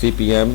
CPM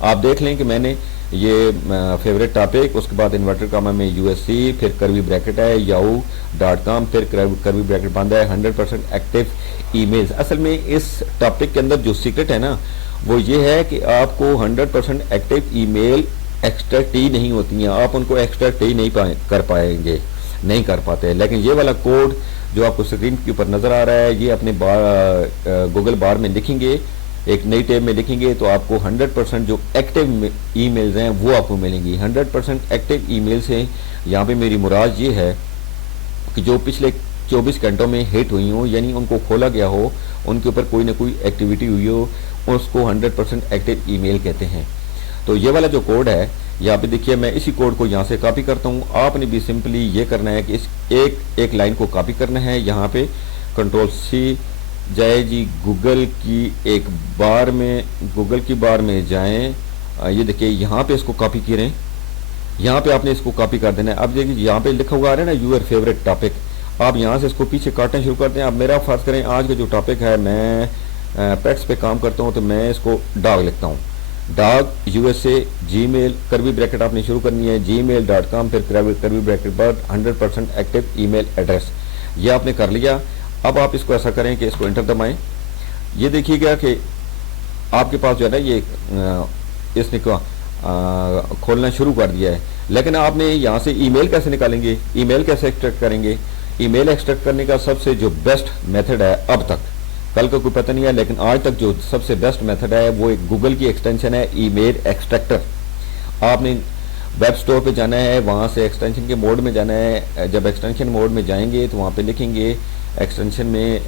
آپ دیکھ لیں کہ میں نے یہ فیوریٹ ٹاپک، اس کے بعد انورٹر کاما میں USC، پھر کروی بریکٹ ہے yahoo.com، پھر کروی بریکٹ بند ہے 100% ایکٹیو ای میلز۔ اصل میں اس ٹاپک کے اندر جو سیکرٹ ہے نا وہ یہ ہے کہ آپ کو 100% ایکٹیو ای میل ایکسٹریکٹ ہی نہیں ہوتی ہیں، آپ ان کو ایکسٹریکٹ ہی نہیں کر پائیں گے، نہیں کر پاتے۔ لیکن یہ والا کوڈ جو آپ کو اسکرین کے اوپر نظر آ رہا ہے، یہ اپنے گوگل بار میں لکھیں گے، ایک نئی ٹیب میں لکھیں گے تو آپ کو 100% جو ایکٹیو ای میلز ہیں وہ آپ کو ملیں گی۔ 100% ایکٹیو ای میل سے یہاں پہ میری مراد یہ ہے کہ جو پچھلے 24 گھنٹوں میں ہٹ ہوئی ہوں، یعنی ان کو کھولا گیا ہو، ان کے اوپر کوئی نہ کوئی ایکٹیویٹی ہوئی ہو، اس کو 100% ایکٹیو ای میل کہتے ہیں۔ تو یہ والا جو کوڈ ہے یہاں پہ دیکھیے، میں اسی کوڈ کو یہاں سے کاپی کرتا ہوں۔ آپ نے بھی سمپلی یہ کرنا ہے کہ اس ایک لائن کو کاپی کرنا ہے، یہاں پہ کنٹرول C جائے جی گوگل کی بار میں جائیں، یہ دیکھیے یہاں پہ اس کو کاپی کریں، یہاں پہ آپ نے اس کو کاپی کر دینا ہے۔ اب دیکھیے یہاں پہ لکھا ہوا آ رہا ہے نا یور فیوریٹ ٹاپک، آپ یہاں سے اس کو پیچھے کاٹنا شروع کرتے ہیں۔ اب میرا فرض کریں آج کا جو ٹاپک ہے، میں پیٹس پہ کام کرتا ہوں تو میں اس کو ڈاگ لکھتا ہوں، ڈاگ USA جی میل کروی بریکٹ آپ نے شروع کرنی ہے gmail.com، پھر کروی بریکٹ بعد 100% ایکٹیو ای میل ایڈریس، یہ آپ نے کر لیا۔ اب آپ اس کو ایسا کریں کہ اس کو انٹر دبائیں، یہ دیکھیے گا کہ آپ کے پاس جو ہے نا یہ اس نے کھولنا شروع کر دیا ہے۔ لیکن آپ نے یہاں سے ای میل کیسے نکالیں گے، ای میل کیسے ایکسٹریکٹ کریں گے؟ ای میل ایکسٹریکٹ کرنے کا سب سے جو بیسٹ میتھڈ ہے اب تک، کل کا کوئی پتہ نہیں ہے لیکن آج تک جو سب سے بیسٹ میتھڈ ہے وہ ایک گوگل کی ایکسٹینشن ہے ای میل ایکسٹریکٹر۔ آپ نے ویب سٹور پہ جانا ہے، وہاں سے ایکسٹینشن کے موڈ میں جانا ہے، جب ایکسٹینشن موڈ میں جائیں گے تو وہاں پہ لکھیں گے ایکسٹینشن میں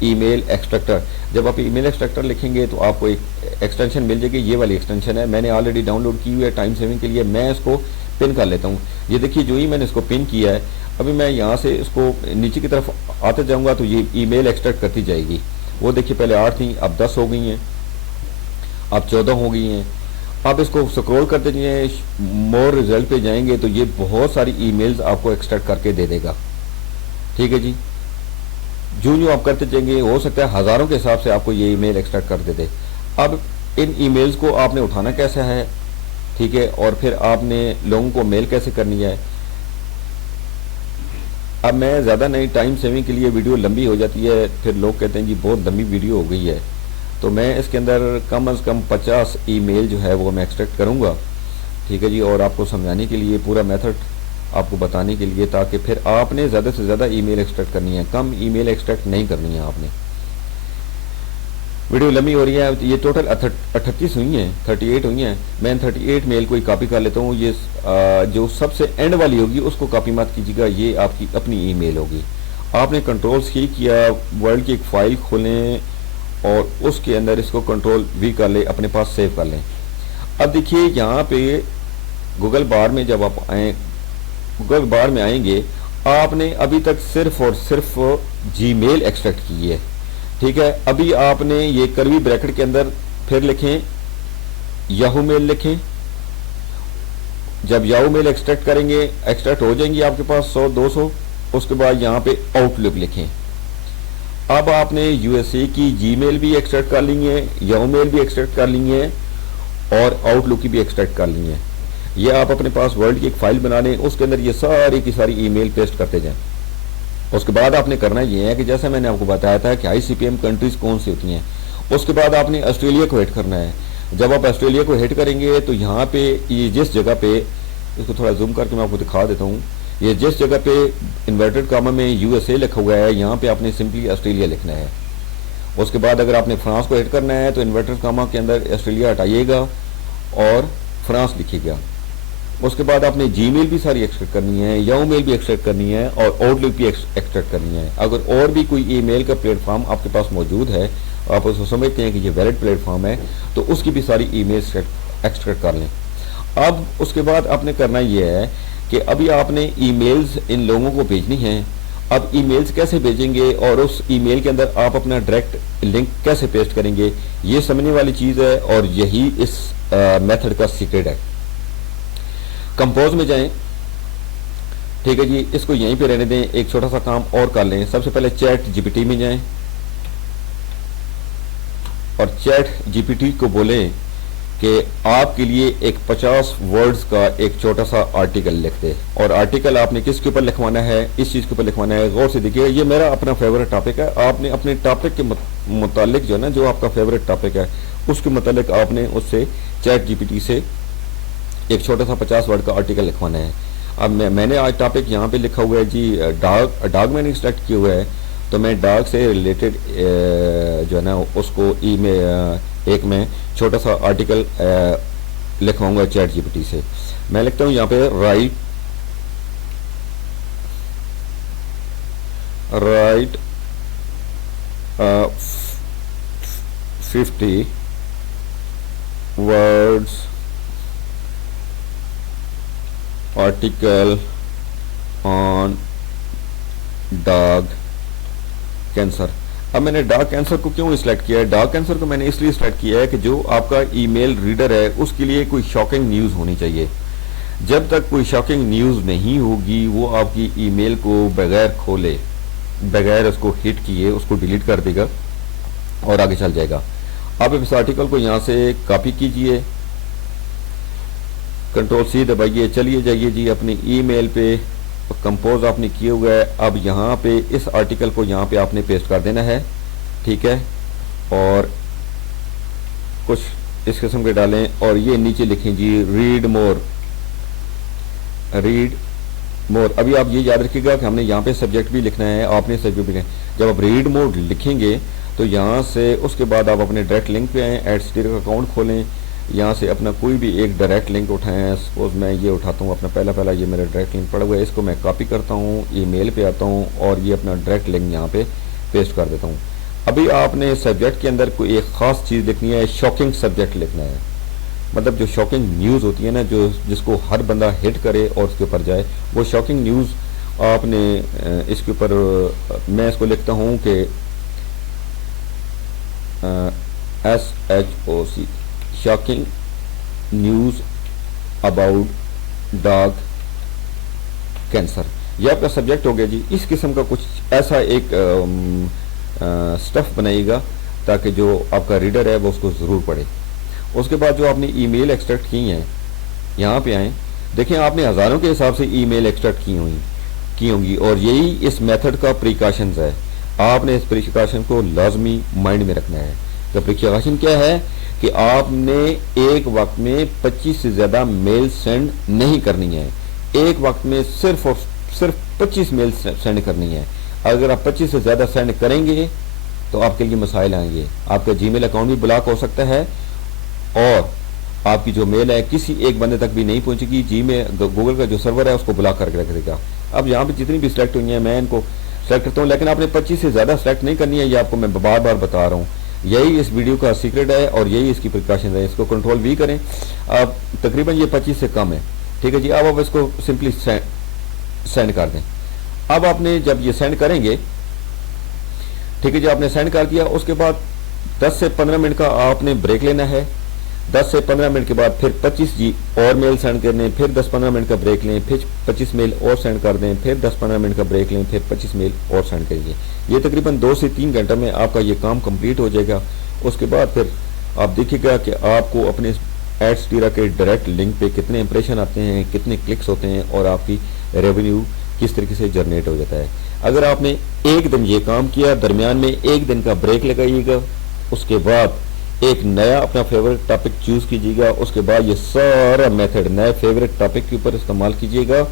ای میل ایکسٹریکٹر۔ جب آپ ای میل ایکسٹریکٹر لکھیں گے تو آپ کو ایک ایکسٹینشن مل جائے گی، یہ والی ایکسٹینشن ہے، میں نے آلریڈی ڈاؤن لوڈ کی ہوئی ہے ٹائم سیونگ کے لیے، میں اس کو پن کر لیتا ہوں۔ یہ دیکھیے جو ہی میں نے اس کو پن کیا ہے، ابھی میں یہاں سے اس کو نیچے کی طرف آتے جاؤں گا تو یہ ای میل ایکسٹریکٹ کرتی جائے گی۔ وہ دیکھیے پہلے 8 تھیں، اب 10 ہو گئی ہیں، اب 14 ہو گئی ہیں۔ آپ اس کو سکرول کرتے جائیں، مور ریزلٹ پہ جائیں گے تو یہ بہت ساری ای میلز آپ کو ایکسٹریکٹ کر کے دے دے گا، ٹھیک ہے جی۔ جو آپ کرتے جائیں گے ہو سکتا ہے ہزاروں کے حساب سے آپ کو یہ ای میل ایکسٹریکٹ کر دے دے۔ اب ان ای میلز کو آپ نے اٹھانا کیسا ہے، ٹھیک ہے، اور پھر آپ نے لوگوں کو میل کیسے کرنی ہے۔ اب میں زیادہ نہیں، ٹائم سیونگ کے لیے ویڈیو لمبی ہو جاتی ہے، پھر لوگ کہتے ہیں جی بہت لمبی ویڈیو ہو گئی ہے، تو میں اس کے اندر کم از کم 50 ای میل جو ہے وہ میں ایکسٹریکٹ کروں گا، ٹھیک ہے جی، اور آپ کو سمجھانے کے لیے پورا میتھڈ آپ کو بتانے کے لیے، تاکہ پھر آپ نے زیادہ سے زیادہ ای میل ایکسٹریکٹ کرنی ہے، کم ای میل ایکسٹریکٹ نہیں کرنی ہے آپ نے۔ ویڈیو لمبی ہو رہی ہے، یہ ٹوٹل 38 ہوئی ہیں، 38 ہوئی ہیں، میں 38 میل کو ہی کاپی کر لیتا ہوں۔ یہ جو سب سے اینڈ والی ہوگی اس کو کاپی مت کیجیے گا، یہ آپ کی اپنی ای میل ہوگی۔ آپ نے کنٹرول C کیا، ورلڈ کی ایک فائل کھولیں اور اس کے اندر اس کو کنٹرول V کر لیں، اپنے پاس سیو کر لیں۔ اب دیکھیے یہاں پہ گوگل بار میں جب آپ گوگل بار میں آئیں گے، آپ نے ابھی تک صرف اور صرف جی میل ایکسٹریکٹ کی ہے، ٹھیک ہے۔ ابھی آپ نے یہ کروی بریکٹ کے اندر پھر لکھیں یاہو میل لکھیں، جب یاہو میل ایکسٹریکٹ کریں گے ایکسٹریکٹ ہو جائیں گی آپ کے پاس 100 200، اس کے بعد یہاں پہ آؤٹ لک لکھیں۔ اب آپ نے USA کی جی میل بھی ایکسٹریکٹ کر لی ہے، یاہو میل بھی ایکسٹریکٹ کر لی ہے، اور آؤٹ لک کی بھی ایکسٹریکٹ کر لی ہے۔ یہ آپ اپنے پاس ورلڈ کی ایک فائل بنا لیں، اس کے اندر یہ ساری کی ساری ای میل پیسٹ کرتے جائیں۔ اس کے بعد آپ نے کرنا یہ ہے کہ جیسا میں نے آپ کو بتایا تھا کہ ICPM کنٹریز کون سی ہوتی ہیں، اس کے بعد آپ نے آسٹریلیا کو ہٹ کرنا ہے۔ جب آپ آسٹریلیا کو ہٹ کریں گے تو یہاں پہ یہ جس جگہ پہ، اس کو تھوڑا زوم کر کے میں آپ کو دکھا دیتا ہوں، یہ جس جگہ پہ انورٹڈ کاما میں USA لکھا ہوا ہے، یہاں پہ آپ نے سمپلی آسٹریلیا لکھنا ہے۔ اس کے بعد اگر آپ نے فرانس کو ہٹ کرنا ہے تو انورٹڈ کاما کے اندر آسٹریلیا ہٹائیے گا اور فرانس لکھیے گا۔ اس کے بعد آپ نے جی میل بھی ساری ایکسٹریکٹ کرنی ہے، یاہو میل بھی ایکسٹریکٹ کرنی ہے، اور آؤٹ لک بھی ایکسٹریکٹ کرنی ہے۔ اگر اور بھی کوئی ای میل کا پلیٹ فارم آپ کے پاس موجود ہے، آپ اس کو سمجھتے ہیں کہ یہ ویلڈ پلیٹ فارم ہے، تو اس کی بھی ساری ای میل ایکسٹریکٹ کر لیں۔ اب اس کے بعد آپ نے کرنا یہ ہے کہ ابھی آپ نے ای میلز ان لوگوں کو بھیجنی ہیں۔ اب ای میلز کیسے بھیجیں گے اور اس ای میل کے اندر آپ اپنا ڈائریکٹ لنک کیسے پیسٹ کریں گے، یہ سمجھنے والی چیز ہے، اور یہی اس میتھڈ کا سیکرٹ ہے۔ کمپوز میں جائیں، ٹھیک ہے جی، اس کو یہیں پہ رہنے دیں، ایک چھوٹا سا کام اور کر لیں۔ سب سے پہلے چیٹ GPT میں جائیں اور چیٹ GPT کو بولیں کہ آپ کے لیے ایک 50 ورڈز کا ایک چھوٹا سا آرٹیکل لکھ دے، اور آرٹیکل آپ نے کس کے اوپر لکھوانا ہے؟ اس چیز کے اوپر لکھوانا ہے۔ غور سے دیکھیے، یہ میرا اپنا فیوریٹ ٹاپک ہے۔ آپ نے اپنے ٹاپک کے متعلق جو ہے نا، جو آپ کا فیوریٹ ٹاپک ہے اس کے متعلق آپ نے اس سے چیٹ جی پی ٹی سے ایک چھوٹا سا 50 ورڈ کا آرٹیکل لکھوانا ہے۔ اب میں نے آج ٹاپک یہاں پہ لکھا ہوا ہے جی ڈاگ میں نے سلیکٹ کیا ہوا ہے، تو میں ڈاگ سے ریلیٹڈ جو ہے نا اس کو ایک میں چھوٹا سا آرٹیکل لکھواؤں گا چیٹ جی پی ٹی سے۔ میں لکھتا ہوں یہاں پہ right 50 words article on dog cancer۔ اب میں نے ڈاگ کینسر کو کیوں سلیکٹ کیا ہے؟ ڈاگ کینسر کو میں نے اس لیے سلیکٹ کیا ہے کہ جو آپ کا ای میل ریڈر ہے اس کے لیے کوئی شاکنگ نیوز ہونی چاہیے۔ جب تک کوئی شاکنگ نیوز نہیں ہوگی وہ آپ کی ای میل کو بغیر کھولے، بغیر اس کو ہٹ کیے اس کو ڈیلیٹ کر دے گا اور آگے چل جائے گا۔ آپ اس آرٹیکل کو یہاں سے کاپی کیجئے، کنٹرول سی دبائیے، چلیے جائیے جی اپنی ای میل پہ، کمپوز آپ نے کیے ہوا ہے۔ اب یہاں پہ اس آرٹیکل کو یہاں پہ آپ نے پیسٹ کر دینا ہے، ٹھیک ہے، اور کچھ اس قسم کے ڈالیں اور یہ نیچے لکھیں جی ریڈ مور۔ ابھی آپ یہ یاد رکھیے گا کہ ہم نے یہاں پہ سبجیکٹ بھی لکھنا ہے، آپ نے سبجیکٹ بھی لکھنا ہے۔ جب آپ ریڈ مور لکھیں گے تو یہاں سے اس کے بعد آپ اپنے ڈائریکٹ لنک پہ آئیں، ایڈ اسٹیئر کا اکاؤنٹ کھولیں، یہاں سے اپنا کوئی بھی ایک ڈائریکٹ لنک اٹھائیں۔ سپوز میں یہ اٹھاتا ہوں اپنا پہلا یہ میرا ڈائریکٹ لنک پڑا ہوا ہے، اس کو میں کاپی کرتا ہوں، ای میل پہ آتا ہوں اور یہ اپنا ڈائریکٹ لنک یہاں پہ پیسٹ کر دیتا ہوں۔ ابھی آپ نے سبجیکٹ کے اندر کوئی ایک خاص چیز لکھنی ہے، شاکنگ سبجیکٹ لکھنا ہے، مطلب جو شاکنگ نیوز ہوتی ہے نا، جس کو ہر بندہ ہٹ کرے اور اس کے اوپر جائے، وہ شاکنگ نیوز آپ نے اس کے اوپر میں اس کو لکھتا ہوں کہ SHOC shocking news about dog cancer. یہ آپ کا سبجیکٹ ہو گیا جی۔ اس قسم کا کچھ ایسا ایک سٹف بنائیے گا تاکہ جو آپ کا ریڈر ہے وہ اس کو ضرور پڑھے۔ اس کے بعد جو آپ نے ای میل ایکسٹریکٹ کی ہیں، یہاں پہ آئیں، دیکھیں آپ نے ہزاروں کے حساب سے ای میل ایکسٹریکٹ کی ہوں گی، اور یہی اس میتھڈ کا پریکاشنز ہے۔ آپ نے اس پریکاشن کو لازمی مائنڈ میں رکھنا ہے۔ تو پریکاشن کیا ہے کہ آپ نے ایک وقت میں 25 سے زیادہ میل سینڈ نہیں کرنی ہے، ایک وقت میں صرف اور صرف 25 میل سینڈ کرنی ہے۔ اگر آپ 25 سے زیادہ سینڈ کریں گے تو آپ کے لیے مسائل آئیں گے، آپ کا جی میل اکاؤنٹ بھی بلاک ہو سکتا ہے اور آپ کی جو میل ہے کسی ایک بندے تک بھی نہیں پہنچے گی، جی میں گوگل کا جو سرور ہے اس کو بلاک کر کے رکھ دے گا۔ اب یہاں پہ جتنی بھی سلیکٹ ہوئی ہیں میں ان کو سلیکٹ کرتا ہوں، لیکن آپ نے 25 سے زیادہ سلیکٹ نہیں کرنی ہے، یہ آپ کو میں بار بار بتا رہا ہوں۔ یہی اس ویڈیو کا سیکرٹ ہے اور یہی اس کی پریکاشن ہے۔ اس کو کنٹرول بھی کریں، اب تقریباً یہ 25 سے کم ہے، ٹھیک ہے جی۔ اب آپ اس کو سمپلی سینڈ کر دیں۔ اب آپ نے جب یہ سینڈ کریں گے، ٹھیک ہے جی، آپ نے سینڈ کر دیا، اس کے بعد 10 سے 15 منٹ کا آپ نے بریک لینا ہے۔ 10 سے 15 منٹ کے بعد پھر 25 جی اور میل سینڈ کرنے، پھر 10-15 منٹ کا بریک لیں، پھر 25 میل اور سینڈ کر دیں، پھر 10-15 منٹ کا بریک لیں، پھر 25 میل اور سینڈ کریے۔ یہ تقریباً 2 سے 3 گھنٹے میں آپ کا یہ کام کمپلیٹ ہو جائے گا۔ اس کے بعد پھر آپ دیکھیے گا کہ آپ کو اپنے ایڈ اسٹیرا کے ڈائریکٹ لنک پہ کتنے امپریشن آتے ہیں، کتنے کلکس ہوتے ہیں اور آپ کی ریونیو کس طریقے سے جنریٹ ہو جاتا ہے۔ اگر آپ نے ایک دن یہ کام کیا، درمیان میں ایک دن کا بریک لگائیے گا، اس کے بعد ایک نیا اپنا فیوریٹ ٹاپک چوز کیجیے گا، اس کے بعد یہ سارا میتھڈ نئے فیوریٹ ٹاپک کے اوپر استعمال کیجیے گا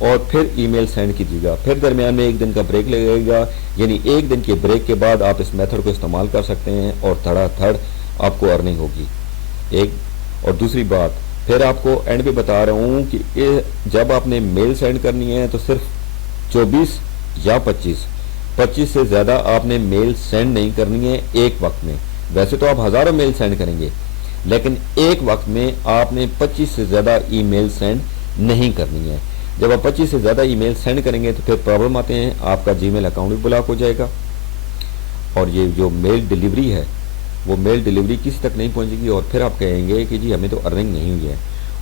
اور پھر ای میل سینڈ کیجیے گا، پھر درمیان میں ایک دن کا بریک لگے گا، یعنی ایک دن کے بریک کے بعد آپ اس میتھڈ کو استعمال کر سکتے ہیں اور دھڑا دھڑ آپ کو ارننگ ہوگی۔ ایک اور دوسری بات پھر آپ کو اینڈ پہ بتا رہا ہوں کہ جب آپ نے میل سینڈ کرنی ہے تو صرف 24 یا 25 سے زیادہ آپ نے میل سینڈ نہیں کرنی ہے ایک وقت میں۔ ویسے تو آپ ہزاروں میل سینڈ کریں گے، لیکن ایک وقت میں آپ نے 25 سے زیادہ ای میل سینڈ نہیں کرنی ہے۔ جب آپ 25 سے زیادہ ای میل سینڈ کریں گے تو پھر پرابلم آتے ہیں، آپ کا جی میل اکاؤنٹ بھی بلاک ہو جائے گا اور یہ جو میل ڈیلیوری ہے وہ میل ڈیلیوری کسی تک نہیں پہنچے گی، اور پھر آپ کہیں گے کہ جی ہمیں تو ارننگ نہیں ہوئی ہے۔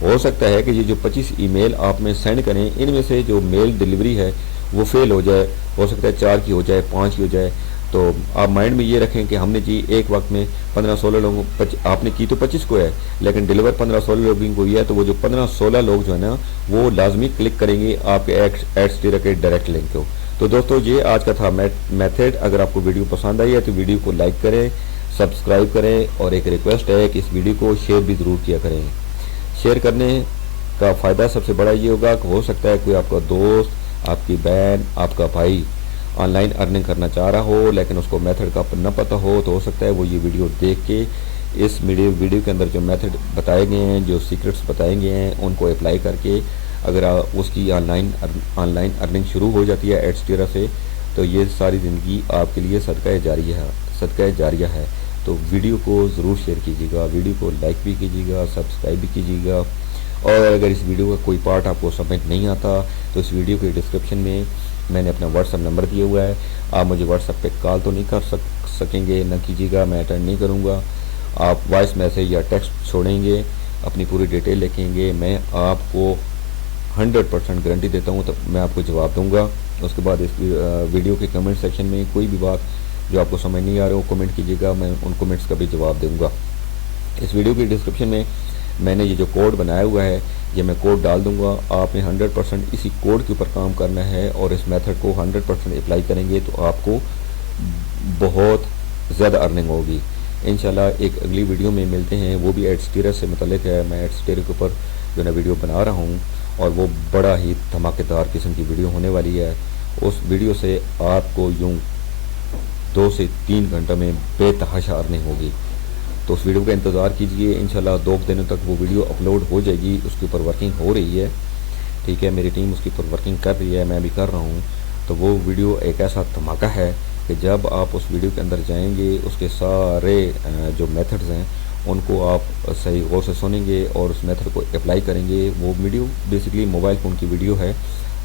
ہو سکتا ہے کہ یہ جو 25 ای میل آپ میں سینڈ کریں، ان میں سے جو میل ڈیلیوری ہے وہ فیل ہو جائے، ہو سکتا ہے 4 کی ہو جائے، 5 کی ہو جائے۔ تو آپ مائنڈ میں یہ رکھیں کہ ہم نے جی ایک وقت میں 15-16 لوگوں آپ نے کی تو 25 کو ہے، لیکن ڈیلیور 15-16 لوگوں کو ہے، تو وہ جو 15-16 لوگ جو ہے نا وہ لازمی کلک کریں گے آپ کے ایڈس ٹیرا کے ڈائریکٹ لنک کو۔ تو دوستو یہ آج کا تھا میتھڈ۔ اگر آپ کو ویڈیو پسند آئی ہے تو ویڈیو کو لائک کریں، سبسکرائب کریں، اور ایک ریکویسٹ ہے کہ اس ویڈیو کو شیئر بھی ضرور کیا کریں۔ شیئر کرنے کا فائدہ سب سے بڑا یہ ہوگا کہ ہو سکتا ہے کوئی آپ کا دوست، آپ کی بہن، آپ کا بھائی آن لائن ارننگ کرنا چاہ رہا ہو لیکن اس کو میتھڈ کا نہ پتہ ہو، تو ہو سکتا ہے وہ یہ ویڈیو دیکھ کے اس ویڈیو کے اندر جو میتھڈ بتائے گئے ہیں، جو سیکرٹس بتائے گئے ہیں، ان کو اپلائی کر کے اگر اس کی آن لائن ارننگ شروع ہو جاتی ہے ایڈس ٹیرا سے، تو یہ ساری زندگی آپ کے لیے صدقہ جاریہ ہے۔ تو ویڈیو کو ضرور شیئر کیجیے گا، ویڈیو کو لائک بھی کیجیے گا، سبسکرائب بھی کیجیے گا، اور اگر اس ویڈیو کا کوئی پارٹ آپ کو سمجھ نہیں آتا تو اس ویڈیو کے ڈسکرپشن میں نے اپنا واٹس ایپ نمبر دیا ہوا ہے، آپ مجھے واٹس ایپ پہ کال تو نہیں کر سکیں گے، نہ کیجیے گا، میں اٹینڈ نہیں کروں گا۔ آپ وائس میسیج یا ٹیکسٹ چھوڑیں گے، اپنی پوری ڈیٹیل لکھیں گے، میں آپ کو 100% گارنٹی دیتا ہوں تو میں آپ کو جواب دوں گا۔ اس کے بعد اس ویڈیو کے کمنٹ سیکشن میں کوئی بھی بات جو آپ کو سمجھ نہیں آ رہا ہو کمنٹ کیجیے گا، میں ان کمنٹس کا بھی جواب دوں گا۔ اس ویڈیو کی ڈسکرپشن میں نے یہ جو کوڈ بنایا ہوا ہے یہ میں کوڈ ڈال دوں گا، آپ نے 100% اسی کوڈ کے اوپر کام کرنا ہے اور اس میتھڈ کو 100% اپلائی کریں گے تو آپ کو بہت زیادہ ارننگ ہوگی انشاءاللہ۔ ایک اگلی ویڈیو میں ملتے ہیں، وہ بھی ایڈس ٹیرا سے متعلق ہے۔ میں ایڈس ٹیرا کے اوپر جو ہے ویڈیو بنا رہا ہوں اور وہ بڑا ہی دھماکے دار قسم کی ویڈیو ہونے والی ہے۔ اس ویڈیو سے آپ کو یوں 2 سے 3 گھنٹوں میں بے تحاشا ارننگ ہوگی، تو اس ویڈیو کا انتظار کیجئے۔ انشاءاللہ 2 دنوں تک وہ ویڈیو اپلوڈ ہو جائے گی، اس کے اوپر ورکنگ ہو رہی ہے، ٹھیک ہے، میری ٹیم اس کے اوپر ورکنگ کر رہی ہے، میں بھی کر رہا ہوں۔ تو وہ ویڈیو ایک ایسا دھماکہ ہے کہ جب آپ اس ویڈیو کے اندر جائیں گے اس کے سارے جو میتھڈز ہیں ان کو آپ صحیح غور سے سنیں گے اور اس میتھڈ کو اپلائی کریں گے۔ وہ ویڈیو بیسیکلی موبائل فون کی ویڈیو ہے،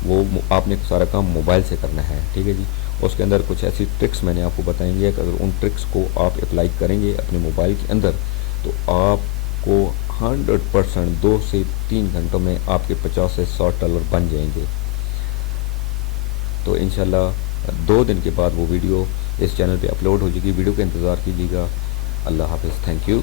وہ آپ نے سارا کام موبائل سے کرنا ہے، ٹھیک ہے جی۔ اس کے اندر کچھ ایسی ٹرکس میں نے آپ کو بتائیں گے کہ اگر ان ٹرکس کو آپ اپلائی کریں گے اپنے موبائل کے اندر تو آپ کو 100% 2 سے 3 گھنٹوں میں آپ کے $50 سے $100 بن جائیں گے۔ تو انشاءاللہ 2 دن کے بعد وہ ویڈیو اس چینل پہ اپلوڈ ہو جائے گی، ویڈیو کا انتظار کیجیے گا۔ اللہ حافظ، تھینک یو۔